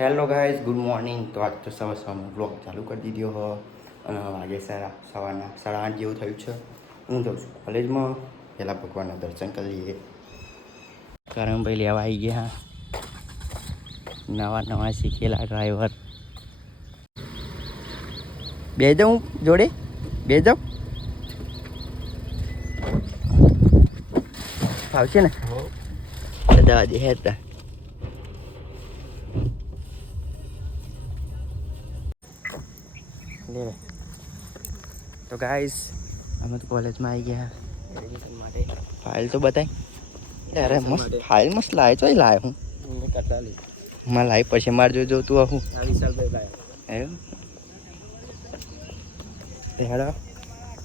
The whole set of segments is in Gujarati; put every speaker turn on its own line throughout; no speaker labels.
હેલો ગાઈઝ ગુડ મોર્નિંગ તો આજ તો સવાર સવારનો બ્લોગ ચાલુ કરી દીધો હો. અને વાગે સારા સવારના સાડા આઠ જેવું થયું છે. હું જાઉં છું કોલેજમાં. પહેલાં ભગવાનના દર્શન કરી લઈએ. કરમભાઈ લેવા આવી ગયા. નવા નવા શીખેલા ડ્રાઈવર બે જાઉં જોડે? બે જાઉં? ફાવશે ને? દવા દે હેતા લે તો ગાઈસ અમે તો કોલેજમાં આવી ગયા એડમિશન માટે ફાઇલ તો બતાય અરે મસ્ત ફાઇલ મસ્ત લાવે તો લાવે હું માં લાવી પછી મારે જો જોતું આવું તો હેડો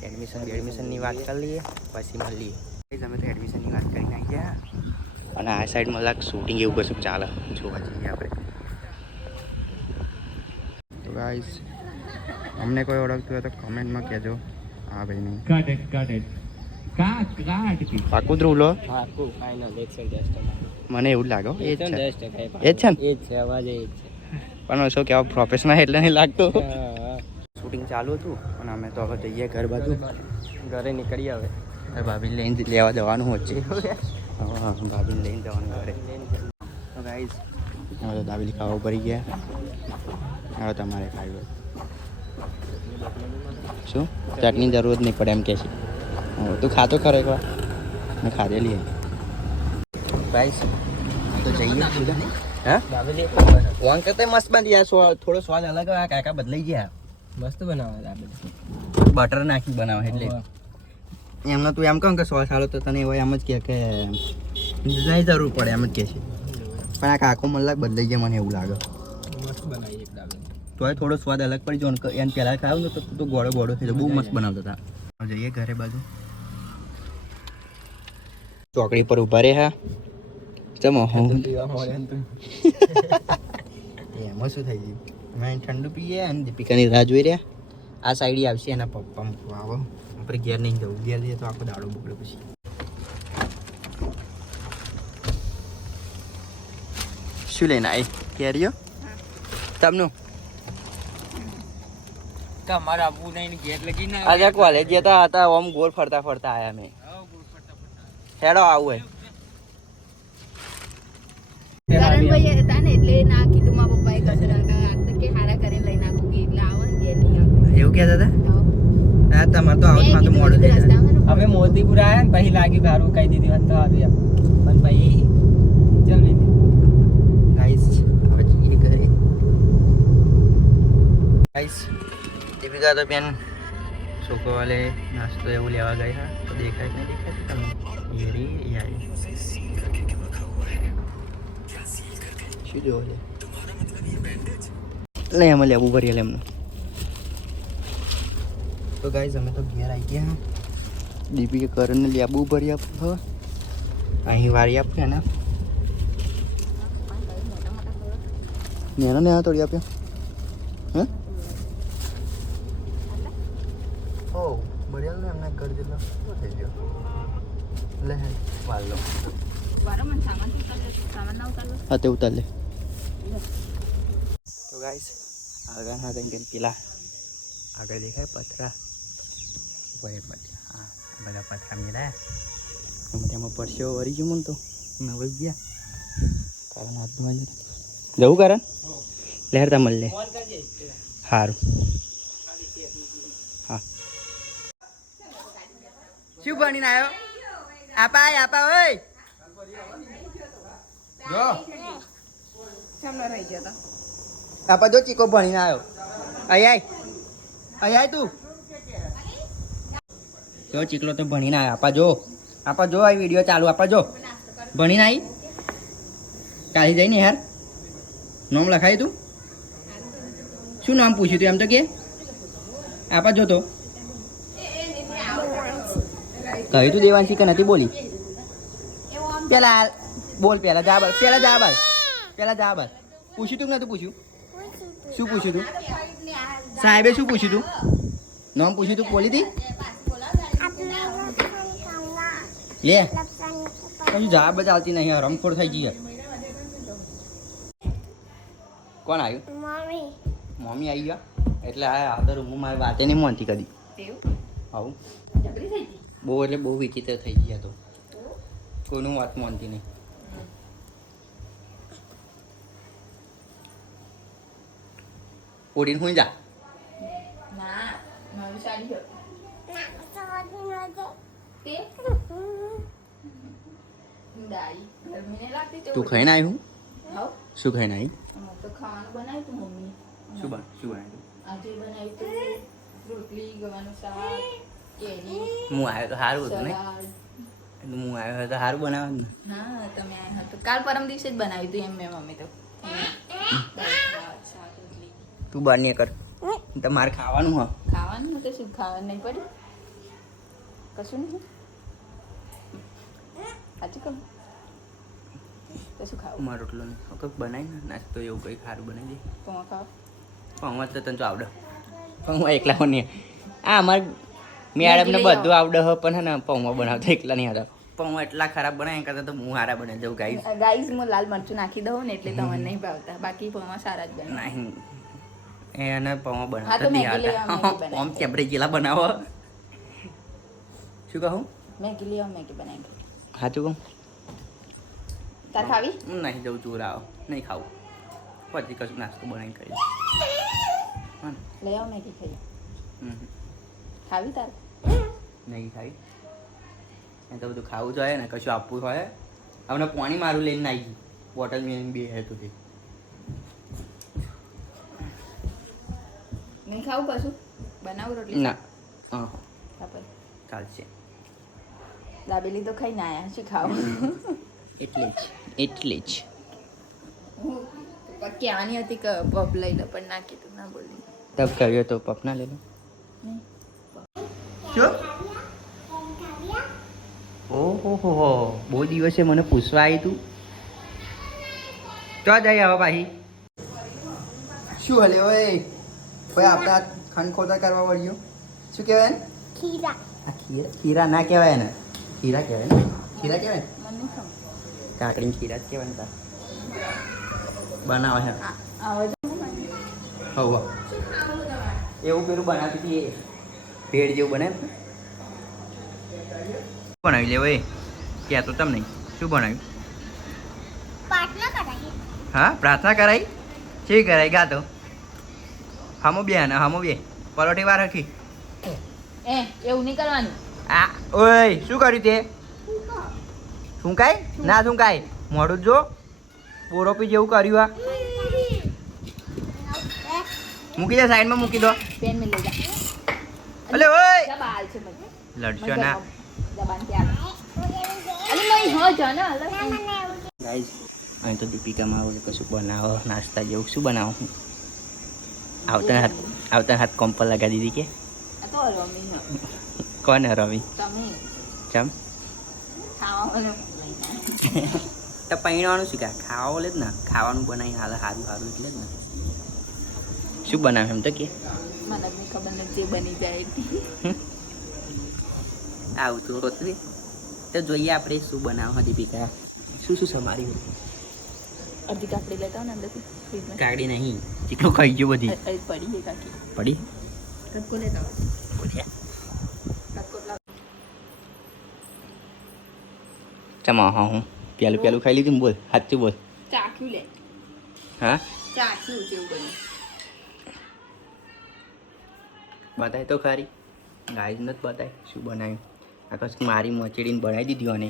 એડમિશન એડમિશનની વાત કરી લઈએ પછી મળીએ અમે તો એડમિશનની વાત આવી ગયા અને આ સાઈડમાં લાગ શૂટિંગ એવું કશું ચાલે જોવા જઈએ આપણે તો ગાઈસ અમને કોઈ ઓળખતું હોય તો કમેન્ટમાં કહેજો. હા ભાઈ નહીં.
Cut it, cut it. Cut, cut it.
પાકું ધ્રુવલો
પાકું ફાઇનલ એકસો દસ ટકા.
મને એવું લાગો એ જ છે એ જ છે ને?
એ જ છે અવાજ એ જ છે.
પણ શું કહેવા પ્રોફેશનલ એટલે નહીં લાગતું. શૂટિંગ ચાલુ હતું અને અમે તો હવે જઈએ ઘર બાજુ.
ઘરે નીકળી આવે
હવે. ભાભી લઈને લેવા જવાનું વચ્ચે ભાભી ભાભીને લઈને જવાનું ઘરે. તો ગાઈઝ હવે દાબેલી ખાવા ભરી ગયા. હવે તમારે હોય. શું? ચટની જરૂર જ નહીં પડે એમ કે છે. તું ખાતો ખરો એકવાર. મેં ખાધેલી ગાઈઝ તો જઈએ હા? કરતા મસ્ત બની યાર થોડો સ્વાદ અલગ આ કાકા બદલાઈ ગયા.
મસ્ત બનાવે
બટર નાખી બનાવે એટલે. એમને તું એમ કહું કે સોસ આલો તો તને એવા એમ જ કહે કે નહીં જરૂર પડે એમ જ કહે છે. પણ આ કાકો મને લાગે બદલાઈ ગયા મને એવું લાગે.
મસ્ત બનાવી એક દાબેલી
તોય થોડો સ્વાદ અલગ પડી જો એને પહેલાં ખાવ ને તો તું તો ગોળો ગોળો થઈ જાય. બહુ મસ્ત બનાવતા હતા. જઈએ ઘરે બાજુ. ચોકડી પર ઊભા રહે. હા? ચમો હું
તું.
એમાં શું થઈ ગયું? અમે ઠંડુ પીએ અને દીપિકાની રાહ જોઈ રહ્યા. આ સાઈડ આવશે એના પપ્પા મૂકવા. આવો. આપણે ઘેર નહીં જવું. ઘેર જઈએ તો આખો દાડો બગડે પછી. શું લઈને આવી કેરીઓ તમનું
તમારા આબુ નહીં ઘેર લગી ના
આજે કોલેજ જતા હતા ઓમ ગોળ ફરતા ફરતા આયા અમે. હેડો આવું
કરણભાઈ હતા ને એટલે ના કીધું મારા પપ્પાએ કચરા કે હારા કરીને લઈ નાખું કે એટલે આવો ને ઘેર નહીં
હે એવું કહેતા હતા? હા. તમારે તો આવું તો મોડું થઈ જાય.
અમે મોતીપુર આયા ને પછી લાગ્યું કે કહી દીધી વાત તો હારું એમ. પણ પછી ચલ નહીં
ગાઈસ હવે એ કરે ગાઈસ દીપિકા તો બેન છોકરો વાલે નાસ્તો એવું લેવા ગયા તો દેખાય કે નહીં દેખાય? તમને એ રી શું જોવો લે લે, એમાં લેવું ભરીએ લે એમનું. તો ગાઈઝ અમે તો ઘેર આવી ગયા દીપિકા કરણને લેબુ ભરી આપો. અહીં વારી આપે ને. નેનો ને તોડી આપ્યો હે ઓ બળિયાલ ઘર જેટલો શું થઈ ગયો? લે વાલ. લો હા તે ઉતાર લે. તો ગાઈસ આગળ હા કંઈ કંઈ પેલા? આગળ દેખાય પથરા. ઉપર પછી હા બધા પથરા મેળાયા એમાં તેમાં પરસ્યો વળી ગયો મને તો. નવાઈ ગયા. કારણ હાથમાં જવું કારણ? લહેરતા મળી સારું શું ભણીને આવ્યો? આપા આય આપા ઓય. જો. આપા જો ચીકો ભણીને આવ્યો. અહીં આય. અહીં આય તું. જો ચીકલો તો ભણીને આવ્યો. આપા જો. આપા જો આ વીડિયો ચાલુ. આપા જો. ભણીને આવી કાલી જઈને યાર. નામ લખાય તું. શું નામ પૂછ્યું તું એમ તો કે? આપા જો તો કહી તું દેવાંશી કે નથી બોલી? પેલા બોલ પેલા જા બસ પેલા જા બસ પેલા જા બસ. પૂછ્યું તું કે નતું પૂછ્યું? શું પૂછ્યું તું? સાહેબે શું પૂછ્યું તું? નામ પૂછ્યું તું બોલી હતી લે. કશું જવાબ જ આવતી નહીં રમખોડ થઈ ગઈ કોણ આવ્યું? મમ્મી. આવી ગયા? એટલે આ આદર હું મારી વાતે નહીં માનતી કદી. આવું.
ઝઘડી થઈ ગઈ?
બહુ એટલે બહુ વિચિત્ર થઈ ગયા તો કોઈનું વાત માનતી નહીં ઓડીને હું જા
ના નવી સાડી છે તે દાઈ ગરમી નહીં લાગતી તે
તું ખાઈને આવ્યું
હાવ
શું ખાઈને આવી
અમારે તો ખાવાનું બનાવ્યું તું મમ્મી
શું બન શું બનાવ્યું
આજે બનાવ્યું તું રોટલી ગવાનું શાક કેરી
હું આવ્યો તો સારું હતું ને? હું આવ્યો તો સારું બનાવવાનું ને.
હા તમે હતા કાલ પરમ દિવસે જ બનાવ્યું હતું એમ મેં મમ્મી તો.
તું નહીં કર. તમારે ખાવાનું હા
ખાવાનું તો શું? ખાવાનું નહીં પડે. કશું નહીં. સાચું કહું? કશું ખાવું?
મારો રોટલો નહીં. કંઈક બનાવી ને. નાસ્તો એવું કંઈક સારું બનાવી દે.
પૌવા ખાવ?
પૌવા તો તને તો આવડે. પૌવા એકલા નહીં. આ અમારે મેડમને બધું આવડે હ પણ હે ને પૌવા બનાવતા એકલા નહીં આવતા પૌવા એટલા ખરાબ બનાવે કરતા તો હું સારા બને જવું ગાઈસ
ગાઈઝ હું લાલ મરચું નાખી દઉં ને એટલે તમને નહીં ભાવતા. બાકી પૌવા સારા જ બને.
નહીં. એને પૌવા બનાવતા નહીં
આવતા લઈ કેમરે
આવડતા
બનાવી
બનાવો. શું કહું?
મેગી લઈ આવ મેગી બનાવી
સાચું કહું?
તાર ખાવી?
હું નહીં જવું ચોરાવ નહીં ખાવું. પછી કશું નાસ્તો બનાવીને ખાઈ હા.
લઈ આવ મેગી ખાઈ ખાવી તાર?
નહીં થાય. એ તો બધું ખાવું જોઈએ ને કશું આપવું હોય. હમણાં પાણી મારું લઈને નાખી ગયું. બોટલ મેં બે હતું તે
નહીં ખાવું કશું? બનાવું રોટલી?
ના. હા. ચાલશે.
દાબેલી તો ખાઈને આવ્યા શું ખાવું.
એટલે જ એટલે જ.
હું આની હતી કે પપ લઈ લો પણ ના કીધું ના બોલી.
તબ કર્યો તો પપના લેલો
નહીં.
શું? ઓહો હો. હો બહુ દિવસે મને પૂછવા આવી તું. ચો જઈ હવે ભાઈ શું હલે ઓય ભાઈ આપણે આ ખંડ ખોદા કરવા વળ્યો. શું કહેવાય ને
ખીરા.
આ ખીરા ખીરા ના કહેવાય ને ખીરા કહેવાય ને? ખીરા કહેવાય? કાકડી ખીરા જ કહેવાય ને તા બનાવે છે હવ એવું પેલું બનાવતી હતી એ. ભેળ જેવું બને બનાવી લેવો એ ક્યાં તો તમને શું બનાવ્યું હા પ્રાર્થના કરાઈ? શી કરાઈ? ગાતો હમો બે ને હમો બે. પરોઠી વાર રાખી
એ એવું નહીં કરવાનું.
આ ઓય શું કર્યું તે? શું કાય ના શું કાય મોડું જ. જો પોરોપી જેવું કર્યું આ. મૂકી દે સાઈડમાં મૂકી દો.
પેન મેં લઈ જા.
અલે ઓય! લડશો ના.
ને અલગ
ગાઈઝ અહીં તો દીપિકામાં આવું કશું બનાવો નાસ્તા જેવું શું બનાવો? હું આવતા હાથ આવતા હાથ કોમ્પર લગાડી દીધી કે?
તો રમી?
ચમ? તો પૈણવાનું શું કે ખાવા લે જ ને ખાવાનું બનાવી હાલ સારું સારું એટલે જ ને. શું બનાવે એમ તો કે?
મને ખબર નથી બની જાય.
આવતું હોતું તો જોઈએ આપણે શું બનાવો દીપિકા. શું શું સમારી
અડધી કાકડી લેતા ને અંદરથી
કાકડી નહીં ચીકલો ખાઈ ગયો બધી.
પડી કાકી.
પડી?
કટકો લેતા.
ચમા હા હું પેલું પેલું ખાઈ લીધું બોલ સાચું બોલ.
ચાખ્યું લે.
હા?
ચાખ્યું જેવું બન્યું
બતાય તો ખરી. ગાઈઝ નથી બતાય શું બનાવ્યું? આ કશું મારી મચેડીને બનાવી દીધી અને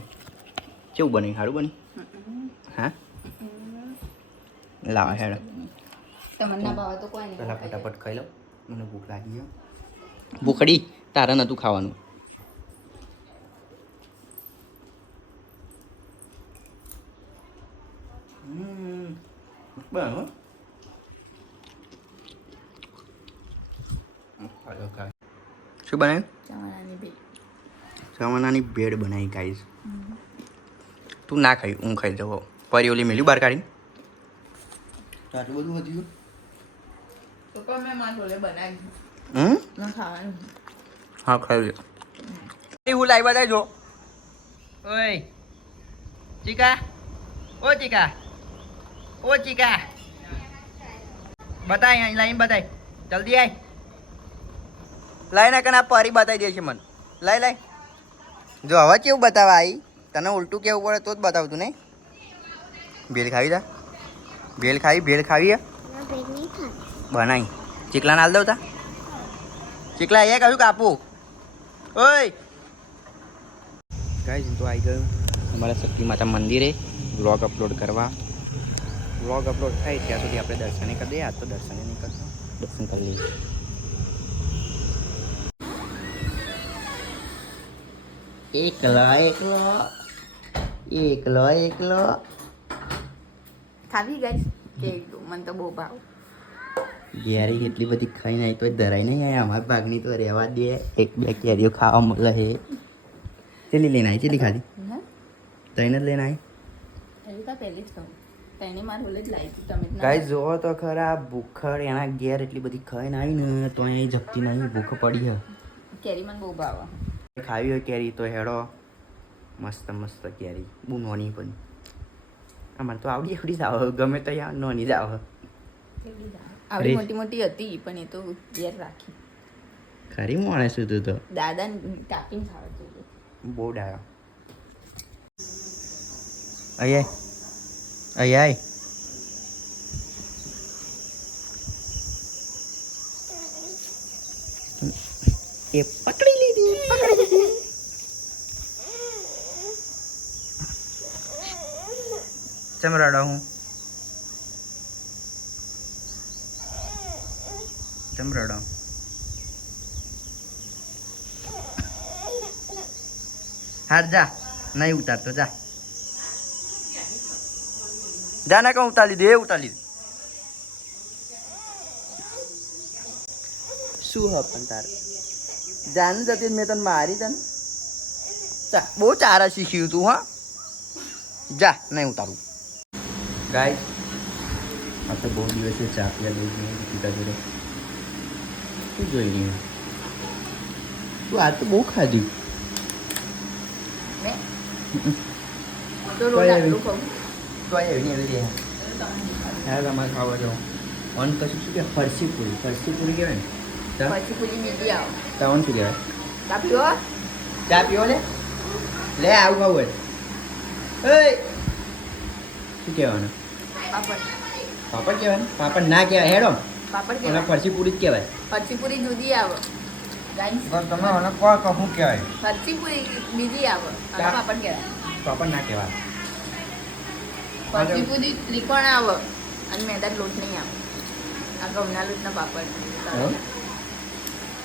કેવું બનાવ્યું સારું બની હા? લાવ હેડો. પહેલાં ફટાફટ ખાઈ લો. મને ભૂખ લાગી ગયો ભૂખડી તારે નહોતું ખાવાનું. બરાબર શું બનાવ્યું?
ચવાણાની ભેળ.
બનાવી ખાઈશ. તું ના ખાઈ હું ખાઈ જવો. પરી ઓલી મેલ્યું બહાર કાઢીને? તો આટલું બધું વધ્યું
તો પણ મેં મારા ઢોલે બનાવી
હમ? હા ખાઈ લે. હું લાવી બતાવી જો. ઓય ચીકા. ઓ ચીકા. ઓ ચીકા. બતાય અહીં લાઈન બતાય. જલ્દી આય. લાઈ ના કને આ પરી બતાવી દે છે મને. લાઈ લાઈ જો હવે કેવું બતાવા આવી તને ઉલટું કેવું પડે તો જ બતાવતું નહીં ભેલ ખાવી તા? ભેલ ખાવી ભેલ ખાવી હે? બનાવી ચીકલા નાલ દઉં તા? ચીકલા અહીંયા કહ્યું કાપું ઓય! ગાઈઝ હું તો આવી ગયો. અમારા શક્તિ માતા મંદિરે વ્લોગ અપલોડ કરવા. વ્લોગ અપલોડ થાય ત્યાં સુધી આપણે દર્શને કરી દઈએ. આજ તો દર્શને નહીં કરતા. દર્શન કરી લઈએ. એકલો એકલો એકલો એકલો
ખાવી ગઈ તો મને તો બહુ ભાવ.
ઘેરી એટલી બધી ખાઈ નહીં તો ધરાઈ નહીં આવે અમારા ભાગની તો રહેવા દે. એક બે કેરીઓ ખાવા મળે હે. ચેલી લઈને આવી ચેલી ખાધી? તઈને જ લઈને આવી ગાઈસ જોવો તો ખરા ભૂખડ એના ઘેર એટલી બધી ખાઈને આવી ને તો અહીં જપતી નહીં ભૂખ પડી હે.
કેરી મને બહુ ભાવ.
ખાવી હોય કેરી તો હેડો. મસ્ત મસ્ત કેરી. બહુ નોની પણ. અમારે તો આવડી આવડી જ આવે. ગમે તો યાર નોની જ આવે.
આવડી મોટી મોટી હતી પણ એ તો ઘેર રાખી.
ખરી માણસ તું તો.
દાદા કાપીને ખાવડતું
બહુ ડાયો અયે. અહીંયા આય. એ પકડી લીધી ચમ રડો હું ચમ રડો હાર જા નહીં ઉતારતો જા જા ના કહું ઉતારી દે ઉતારી લીધું શું હ પણ તાર જાન જતી મેં તને મારી તને ચા બહુ ચારા શીખ્યું તું હા જા નહીં ઉતારું ગાય આ તો બહુ દિવસે ચા પીવા લઈ ગઈ પીતા જોડે શું જોઈ રહ્યું તું આ તો બહુ ખાધું
મેં તો
કોઈ
રોજ
આવી.
આટલું ખાઉં
તો એવી ને એવી રહે હા તમારે ખાવા જાઓ અન કશું શું કે ફરસી પૂરી ફરસી પૂરી કહેવાય ને તો
પછી પૂરી બીજી આવો
તવન શું કહેવાય
કાપ્યો
ચા પીવો લે લે આવું ખાવું હોય શું કહેવાનું
પાપડ
પાપડ કહેવાનું પાપડ ના કહેવાય હેડો
પાપડ કેવાય
ફરસી પૂરી જ કહેવાય
ફરસી પૂરી જુદી આવે
તમે મને કહો કે શું કહેવાય
ફરસી પૂરી બીજી આવે પાપડ કહેવાય
પાપડ ના કહેવાય
ફરસી પૂરી ત્રિકોણ આવે અને મેદાન લોટ નહીં આવે આ ઘઉંના લોટના પાપડ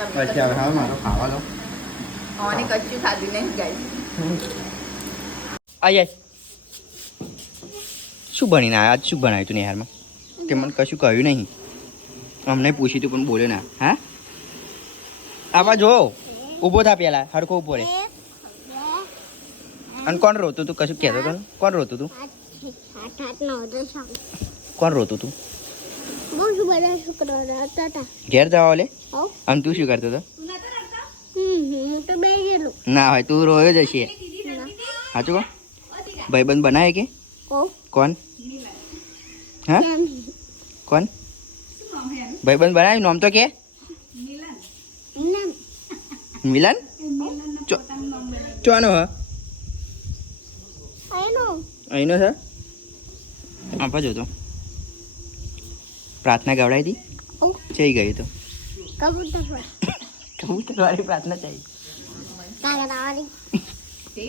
પછી હવે હવે મારો ખાવા દો.
અને કશું ખાધું નહીં ગાઈસ.
આય આય શું ભણીને આવ્યા આજ શું બનાવ્યું તું નિહારમાં? તે મને કશું કહ્યું નહીં. અમને પૂછ્યું તું પણ બોલે ના. હા? આવા જો. ઊભો થા પેલા. હરખો ઊભો રે. અને કોણ રોતું તું? કશું કહેતો હતો કોણ રોતું તું? કોણ રોતું તું?
બહુ શું બધા છોકરાઓ હતા હતા
ઘેર જવા લે
આમ
અને તું શું કરતો હતો?
હું તો બે ગયેલું
ના હોય તું રોયો જ હશે. સાચું કહો? ભાઈબંધ બનાવે કે? કોણ? હા? કોણ? ભાઈબંધ બનાવ્યું નામ તો કે? મિલન. ચોનો હા. અહીંનો છે આપવા જોતો પ્રાર્થના ગવડાવી હતી
ઓ
જઈ ગઈ તો.
કબૂતર
કબૂતરવાળી પ્રાર્થના ચાલી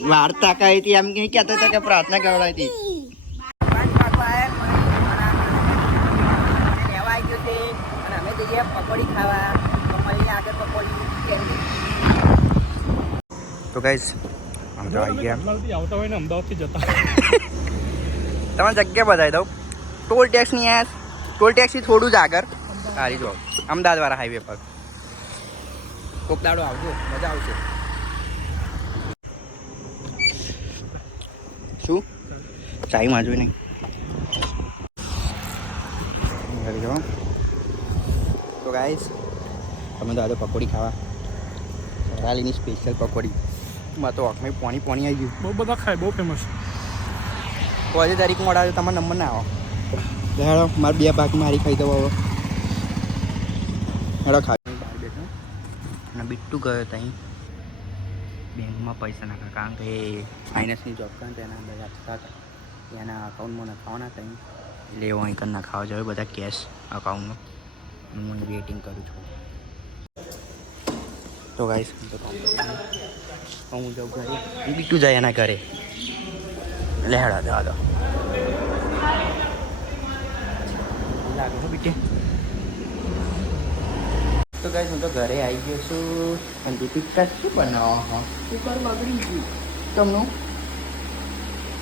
વાર્તા કહી હતી એમ કઈ કહેતો હતો કે પ્રાર્થના ગવડાવી હતી તો ગાઈસ આમ તો આવી ગયા
આવતા હોય ને અમદાવાદથી જતા.
તમારે જગ્યા બતાવી દઉં. ટોલ ટેક્સની યાર. ટોલ ટેક્સી થોડું જ આગળ. હારી જો અમદાવાદ વાળા હાઈવે પર. કોક દાડો આવજો મજા આવશે. શું? ચાય માજવી નહીં. તો ગાઈસ તમે તો આજે પકોડી ખાવા. રાલીની સ્પેશિયલ પકોડી. માં તો આંખમાં પોણી પોણી આવી ગયું.
બહુ બધા ખાય બહુ ફેમસ
તો આજે તારીખ મોડા તમારો નંબર ના આવો. હેડો મારે બે ભાગ મારી ખાઈ દો હવે. હેડો ખાઈ બહાર બેઠો અને બિટ્ટુ ગયો ત્યાં બેંકમાં પૈસા નાખા, કારણ કે ફાઇનાન્સની જોબ કરે તેના બધા આપતા હતા એના અકાઉન્ટમાં નખાવાના ત્યાં એટલે એવો અહીં કરી નખાવા જોઈએ બધા કેશ અકાઉન્ટમાં હું વેઇટિંગ કરું છું. તો ગાઈસ હું જાઉં ઘરે. એ જાય એના ઘરે. લેહડા દાદા લાગે છે બીજે? તો ગાઈસ હું તો ઘરે આવી ગયો છું. અને દીપિકા શું બનાવો હા
કુકર બગડી ગયું.
તમનું?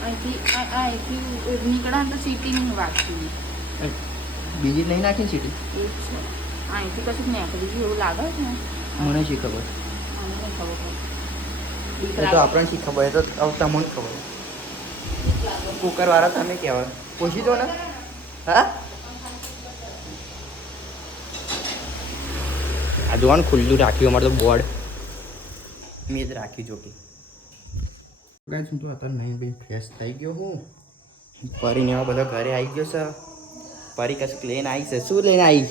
અહીંથી આ- અહીંથી નીકળ્યા ને તો સીટી વાત
બીજી લઈ નાખી સીટી?
અહીંથી કશું નીકળી ગયું એવું લાગે છે ને?
મને શી ખબર? તો આપણને શી ખબર? તો તમને ખબર. કુકર વાળા તમે કહેવાય. પૂછી દો ને. હા? આ જોવાનું ખુલ્લું રાખ્યું અમારે તો બોર્ડ મેં જ રાખ્યું જો કે ગાઈસ હું તો અત્યારે નહીં ભાઈ ફ્રેશ થઈ ગયો હું. પરીને એવા બધા ઘરે આવી ગયો છે. પરી કશું લઈને આવી છે. શું લઈને આવી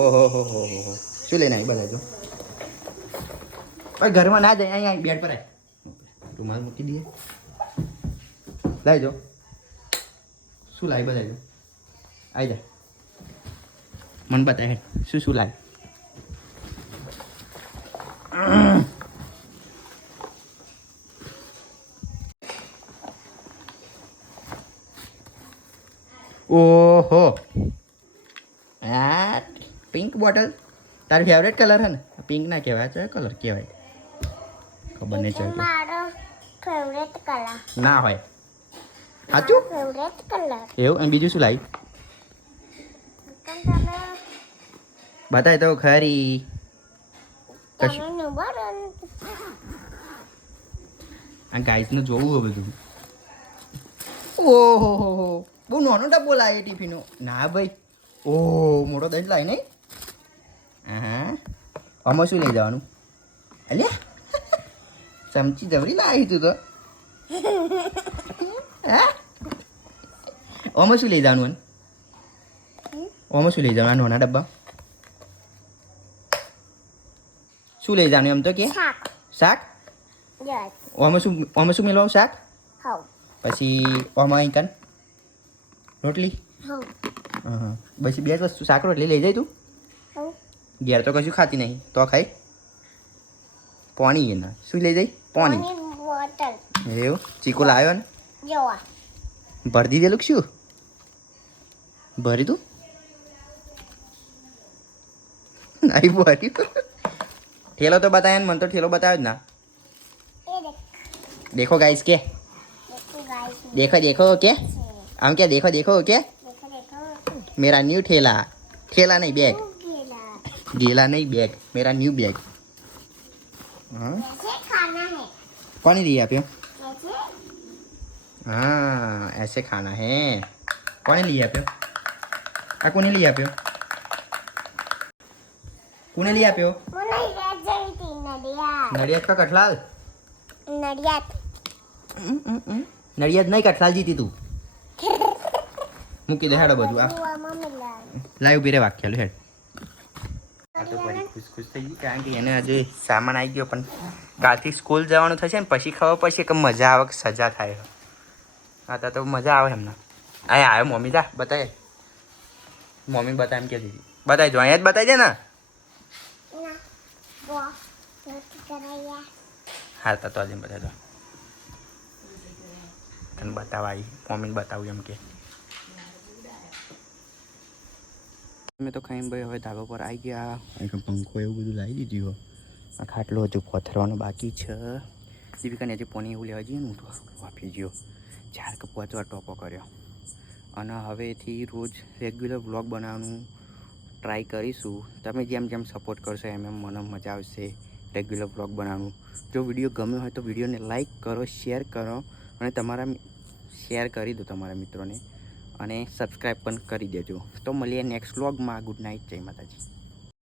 ઓહો હો હો હો હો. શું લઈને આવી બધા જો ભાઈ ઘરમાં ના જાય અહીંયા બેડ પર આય. રૂમાલ મૂકી દઈએ. લાવી જો શું લાવી બધા જો આવી જાય મને બતાવે શું શું લાવી ઓહો. આ પિંક બોટલ તારી ફેવરેટ કલર હે ને? પિંક ના કહેવાય છે કલર કહેવાય. ખબર નહીં ચાલતી
મારો ફેવરેટ કલર
ના હોય. સાચું?
ફેવરેટ કલર
એવું? અને બીજું શું લાવી બતાય તો ખરી. કશું આ ગાઈસને જોવું હવે બધું ઓહો હો હો બહુ નાનો ડબ્બો લાવે ટિફિનો ના ભાઈ. ઓ મોટો દહીં લાવી નહીં? હા આમાં શું લઈ જવાનું? અલ્યા. ચમચી જવરી લાવી તું તો. હા? આમાં શું લઈ જવાનું અન? આમાં શું લઈ જવાનું નાના ડબ્બા? શું લઈ જવાનું એમ તો કે?
શાક.
શાક?
યસ
શું ઓમાં શું મેળવાનું શાક? પછી ઓમાં અહીં કન? રોટલી? હા પછી બે વસ્તુ શાક રોટલી લઈ જાય તું? ઘેર તો કશું ખાતી નહીં. તો ખાઈ પાણી એના. શું લઈ જાય? પાણી. એવું? ચીકુ લાવ્યો ને? ભરી દીધેલું શું? ભરી તું? નહીં ભર્યું. ठेलो तो बताया
मन तो
ठेलो बताओ ना
देखो गाइस
के देखो देखो ओके हम क्या
देखो देखो ओके
मेरा न्यू ठेला ठेला नहीं बैग
गीला
नहीं बैग मेरा न्यू बैग पानी दिया
आप
हाँ ऐसे खाना है कौन लिया आप
आपको नहीं लिया आप
કોને લઈ આપ્યો
નડિયાદ
કા કઠલાલ? નડિયાદ નડિયાદ નહીં કઠલાલ જીતી તું. મૂકી દે હેડો બધું આ. લાઈવ બીરે વાક્ય હેડ. આ તો કારણ કે એને આજે સામાન આવી ગયો પણ કાલથી સ્કૂલ જવાનું થશે ને પછી ખબર પડશે કે મજા આવે સજા થાય. આ તો મજા આવે એમને. અહીંયા આવ્યો મમ્મી જા બતાય. મમ્મી બતા એમ કે દીધી બતાવી જો અહીંયા જ બતાવી દે ને? હાલતા તો આજે બધા તો. તને બતાવવા આવી બતાવું એમ કે. મેં તો ખાઈ ભાઈ હવે ધાબા પર આવી ગયા. એક પંખો એવું બધું લાવી દીધું આ ખાટલો હજુ પથરવાનો બાકી છે. દીપિકાને હજી પોની એવું લેવા જઈએ ને તો વાપી ગયો. ચાર કપવા તો ટોપો કર્યો. અને હવેથી રોજ રેગ્યુલર વ્લોગ બનાવવાનું. ટ્રાય કરીશું. તમે જેમ જેમ સપોર્ટ કરશો, એમ એમ મને મજા આવશે રેગ્યુલર વ્લોગ બનાવવાનું. જો વીડિયો ગમ્યો હોય તો વિડીયોને લાઇક કરો શેર કરો અને તમારા શેર કરી દો તમારા મિત્રોને અને સબસ્ક્રાઈબ પણ કરી દેજો. તો મળીએ નેક્સ્ટ વ્લોગમાં ગુડ નાઇટ જય માતાજી.